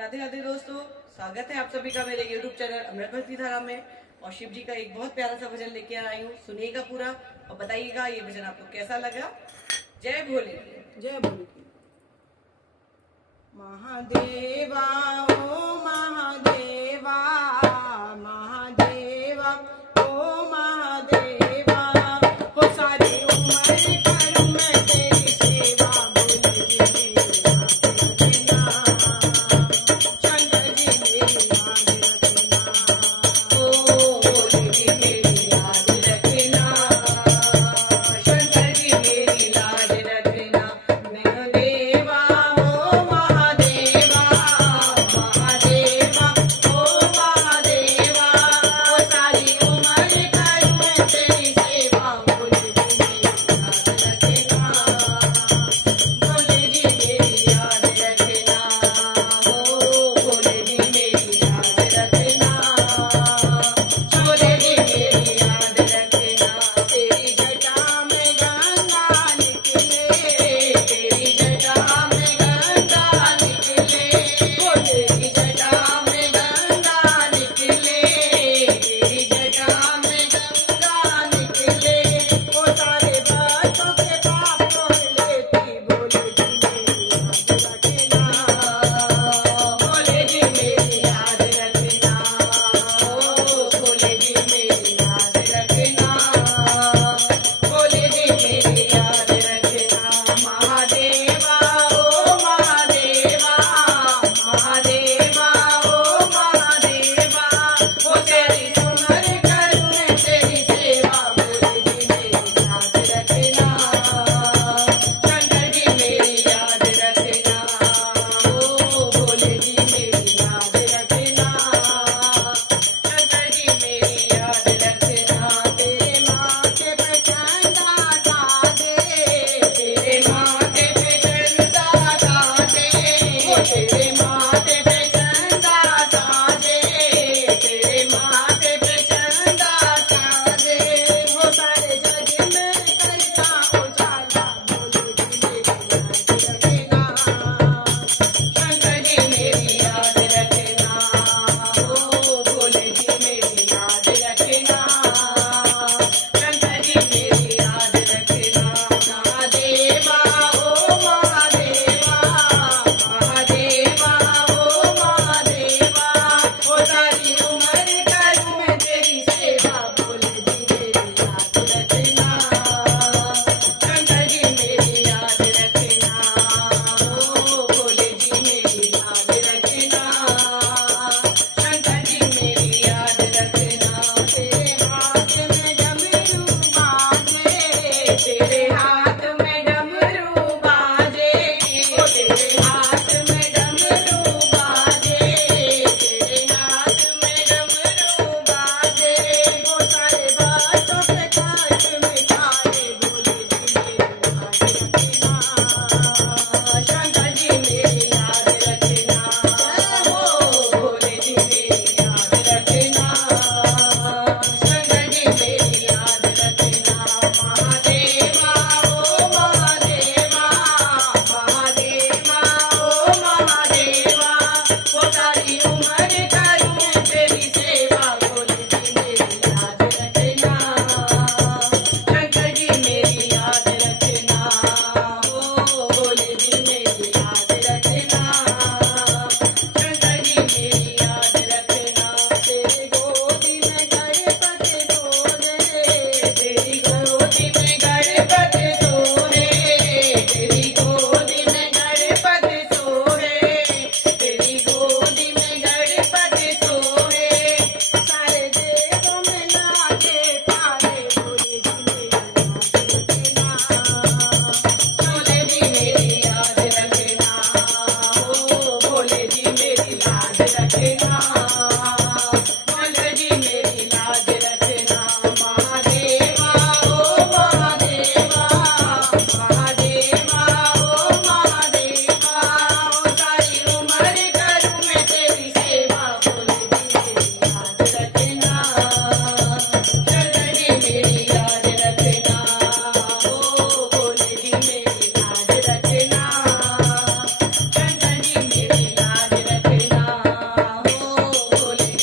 राधे राधे दोस्तों, स्वागत है आप सभी का मेरे YouTube चैनल अमृत भक्ति धारा में। और शिव जी का एक बहुत प्यारा सा भजन लेके आई हूँ, सुनिएगा पूरा और बताइएगा ये भजन आपको कैसा लगा। जय भोले। जय भोले। महादेवा ओ महादेवा, महादेवा ओ महादेवा, हो सारी उम्र करूं मैं तेरी सेवा। भोले जी मेरी याद रखना, शंकर जी मेरी याद रखना, ओ भोले जी मेरी याद रखना, शंकर जी मेरी लाज रखना। महादेवा ओ महादेवा, महादेवा ओ महादेवा, हो सारी उम्र करूं मैं तेरी सेवा। भोले जी मेरी याद रखना, भोले जी मेरी याद रखना, ओ भोले जी मेरी याद रखना, भोले जी मेरी याद रखना। तेरी जटा में गंगा निकले, तेरी जटा में गंगा निकले, ओ तेरी जटा में गंगा निकले, तेरी जटा में गंगा निकले, ओ सारे भक्तों के पाप तोड़ लेती। भोले जी मेरी याद रखना, भोले जी मेरी याद रखना, ओ भोले जी मेरी याद रखना, भोले जी मेरी याद रखना। महादेवा ओ महादेवा, महादेवा ओ महादेवा, हो तेरी सुमर करूं मैं तेरी सेवा। भोले जी मेरी याद रखना, शंकर जी मेरी याद रखना, ओ भोले जी मेरी याद रखना, शंकर जी मेरी याद रखना। तेरे माथे पे चंदा साजे, तेरे माथे पे चंदा साजे, ओ तेरे माथे पे चंदा साजे, तेरे माथे पे चंदा साजे, हो सारे जग में करता उजाला। भोले जी मेरी याद रखना, शंकर जी मेरी याद रखना, ओ भोले जी मेरी याद रखना, शंकर जी मेरी याद रखना। महादेवा ओ महादेवा, महादेवा ओ महादेवा, हो सारी उम्र करूं मैं तेरी सेवा। भोले जी मेरी याद रखना, शंकर जी मेरी याद रखना, ओ भोले जी मेरी याद रखना, शंकर जी मेरी याद रखना। तेरे हाथ में डमरू बाजे, तेरे हाथ में डमरू बाजे, ओ तेरे हाथ में डमरू बाजे, तेरे हाथ में डमरू बाजे, वो सारे बातों के काट मिटाए। भोले जी मेरी याद रखना, शंकर जी मेरी याद रखना, ओ भोले जी मेरी याद रखना, शंकर जी मेरी याद रखना। महादेवा ओ महादेवा, महादेवा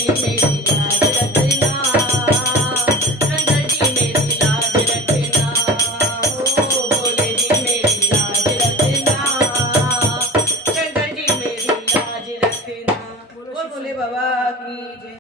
मेरी